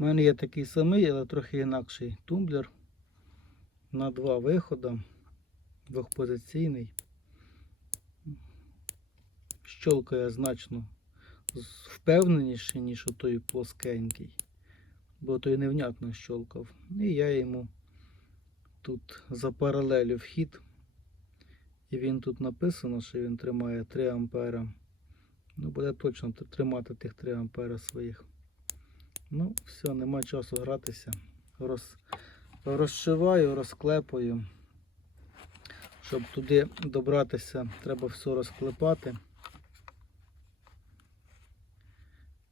У мене є такий самий, але трохи інакший тумблер на два виходи, двохпозиційний. Щолкає значно впевненіше, ніж той плоскенький, бо той невнятно щолкав. І я йому тут запаралелю вхід. І він тут написано, що він тримає 3 ампера. Ну, буде точно тримати тих 3 ампера своїх. Ну, все, нема часу гратися. Роз, розшиваю, розклепаю. Щоб туди добратися, треба все розклепати.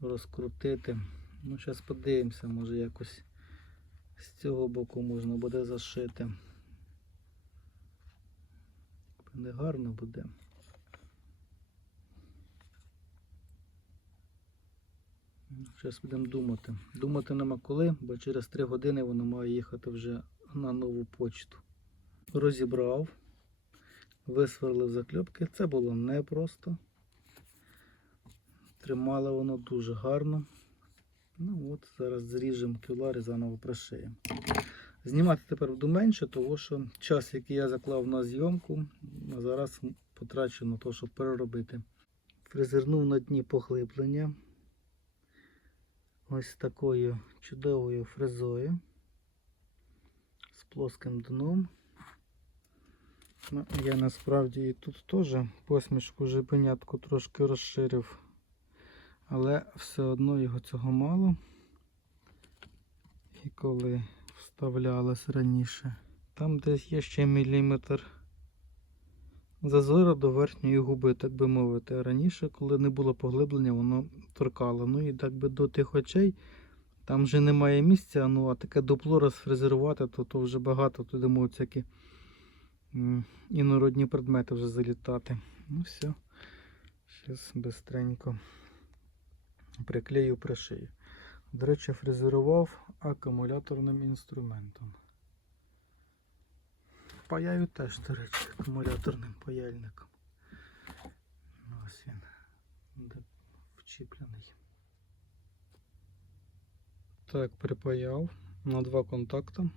Розкрутити. Ну, зараз подивимося, може якось з цього боку можна буде зашити. Не гарно буде. Зараз будемо думати. Думати нема коли, бо через 3 години воно має їхати вже на нову почту. Розібрав, висверлив закльопки. Це було непросто. Тримало воно дуже гарно. Ну от, зараз зріжемо кюлар і заново прошиємо. Знімати тепер буду менше, тому що час, який я заклав на зйомку, зараз потрачу на те, щоб переробити. Фрезернув на дні поглиблення ось такою чудовою фрезою з плоским дном. Ну, я насправді і тут теж посмішку жебенятку трошки розширив, але все одно його цього мало. І коли вставлялось раніше, там десь є ще міліметр зазора до верхньої губи, так би мовити. Раніше, коли не було поглиблення, воно торкало. Ну і так би до тих очей, там вже немає місця, ну а таке дупло розфрезерувати, то, то вже багато туди можуть всякі інородні предмети вже залітати. Ну все. Зараз бистренько приклею пришию. До речі, фрезерував акумуляторним інструментом. Паяю теж, до речі, акумуляторним паяльником. Ось він де вчіплений. Так, припаяв на два контакти.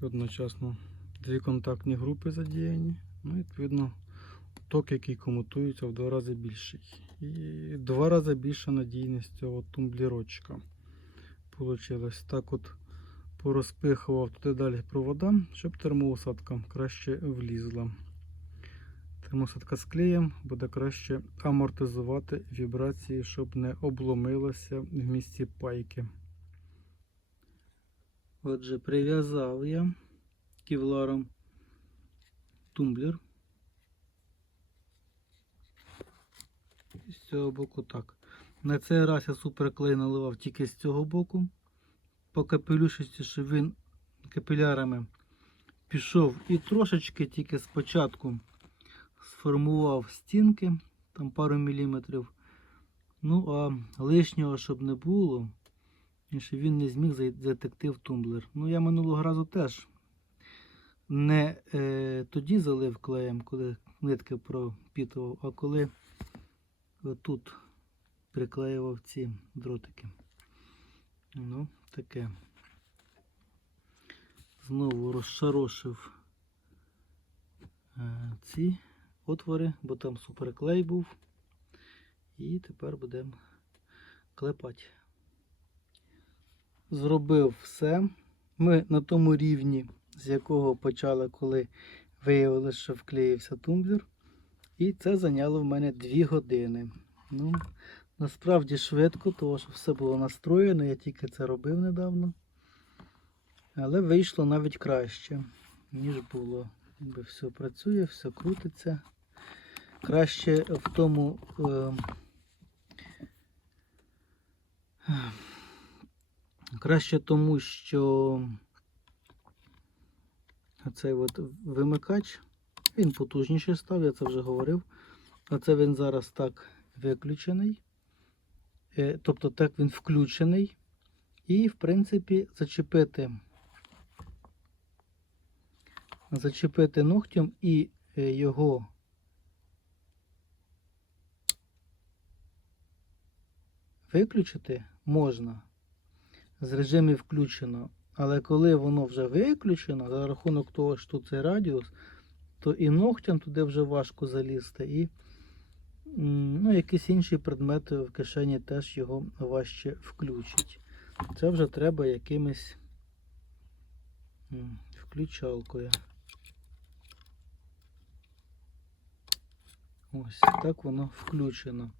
Одночасно дві контактні групи задіяні. Ну, відповідно, ток, який комутується в два рази більший. І два рази більша надійність цього тумблірочка. Получилось так от порозпихував туди далі провода, щоб термоусадка краще влізла. Термоусадка з клеєм буде краще амортизувати вібрації, щоб не обломилося в місці пайки. Отже, прив'язав я кевларом тумблер. І з цього боку так. На цей раз я суперклей наливав тільки з цього боку по капелюшості, щоб він капілярами пішов і трошечки тільки спочатку сформував стінки, там пару міліметрів. Ну, а лишнього, щоб не було, і щоб він не зміг затекти в тумблер. Ну, я минулого разу теж не е, тоді залив клеєм, коли нитки пропітував, а коли тут приклеював ці дротики. Ну, таке. Знову розшарошив е, ці отвори, бо там суперклей був. І тепер будемо клепати. Зробив все. Ми на тому рівні, з якого почали, коли виявили, що вклеївся тумблер. І це зайняло в мене 2 години. Ну, Насправді швидко, тому що все було настроєно, я тільки це робив недавно. Але вийшло навіть краще, ніж було. Якби все працює, все крутиться. Краще в тому. Е, краще тому, що цей от вимикач, він потужніший став, я це вже говорив. Оце він зараз так виключений. Е, Тобто так він включений. І, в принципі, зачепити, зачепити ногтем і е, його виключити можна. з режимів включено. Але коли воно вже виключено, за рахунок того, що тут цей радіус, то і ногтям туди вже важко залізти, і ну, якісь інші предмети в кишені теж його важче включить. Це вже треба якимось включалкою. Ось так воно включено.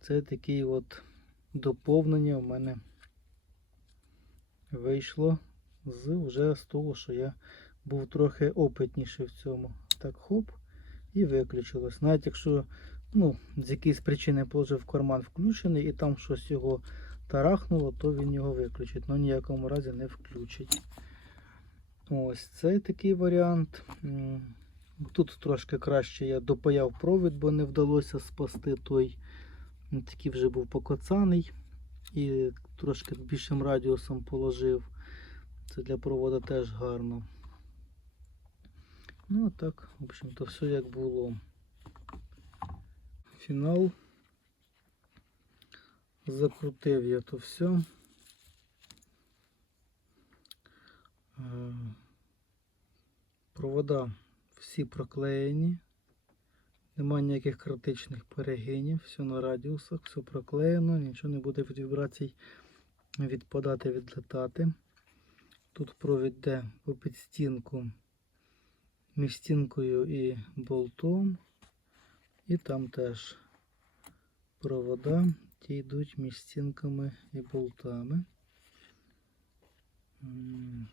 Це такий от доповнення в мене вийшло з вже з того, що я був трохи опитніший в цьому. Так, хоп, і виключилось. Навіть якщо ну, з якоїсь причини положив карман включений і там щось його тарахнуло, то він його виключить. але ніякому разі не включить. Ось цей такий варіант. Тут трошки краще я допаяв провід, бо не вдалося спасти той. Такий вже був покоцаний і трошки більшим радіусом положив. Це для провода теж гарно. Ну а так, в общем-то, все як було. Фінал. Закрутив я то все. Провода всі проклеєні. Немає ніяких критичних перегинів, все на радіусах, все проклеєно, нічого не буде від вібрацій відпадати, відлетати. Тут провід йде по підстінку між стінкою і болтом. І там теж провода, ті йдуть між стінками і болтами. М.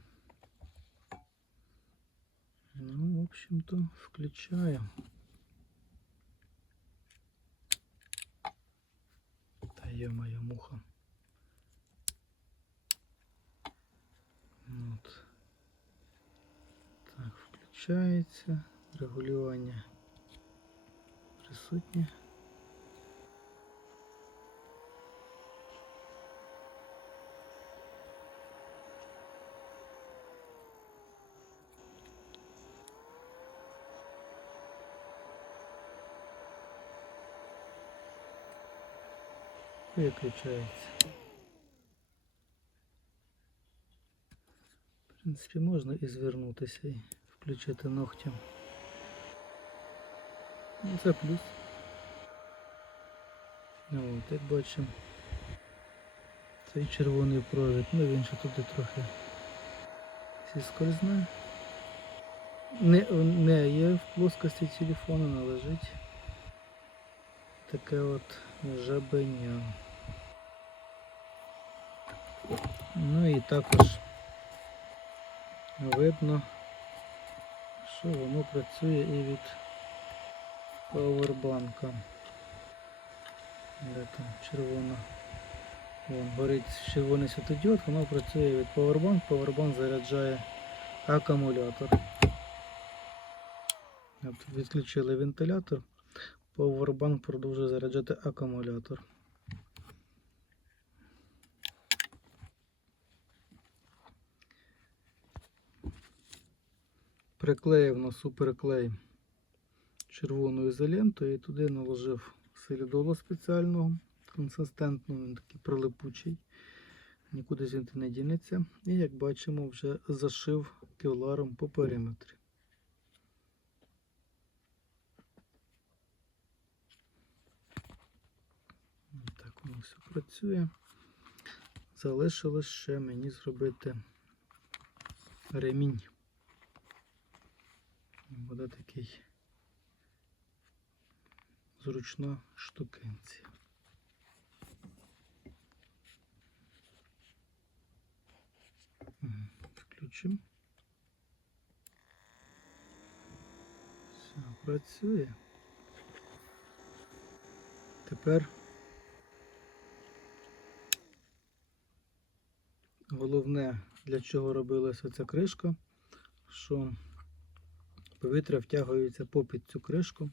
Ну, в общем-то, включаю. Та є моя муха. От. Включається. Регулювання присутнє. Виключається. В принципі, можна і звернутися включити ногтем. Ну, Це плюс. Ну, От, як бачимо, цей червоний провід, ну він ще туди трохи зіскользне. Не, не є в плоскості телефону, не лежить. Таке от жабеня. Ну і також видно, що воно працює і від пауербанка. Де там червона. Вон, горить червоний світодіод, воно працює від пауербанк, пауербанк заряджає акумулятор. Відключили вентилятор, пауербанк продовжує заряджати акумулятор. Приклеїв на суперклей червоною ізолентою і туди наложив солідолу спеціального, консистентного, він такий прилипучий, нікуди звідти не дінеться. І як бачимо, вже зашив кевларом по периметрі. Так воно все працює. Залишилось ще мені зробити ремінь. Буде такий зручна штукенція. Включимо. Все, працює. Тепер головне, для чого робилася ця кришка, що повітря втягується попід цю кришку.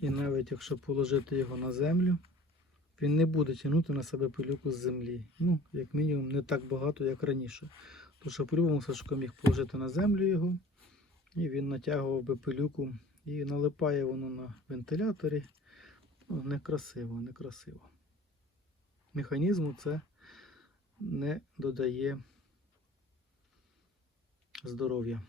І навіть якщо положити його на землю, він не буде тягнути на себе пилюку з землі. Ну, як мінімум, не так багато, як раніше. Тому що по-любому Сашко міг положити на землю його, і він натягував би пилюку і налипає воно на вентиляторі. Ну, некрасиво, некрасиво. Механізму це не додає здоров'я.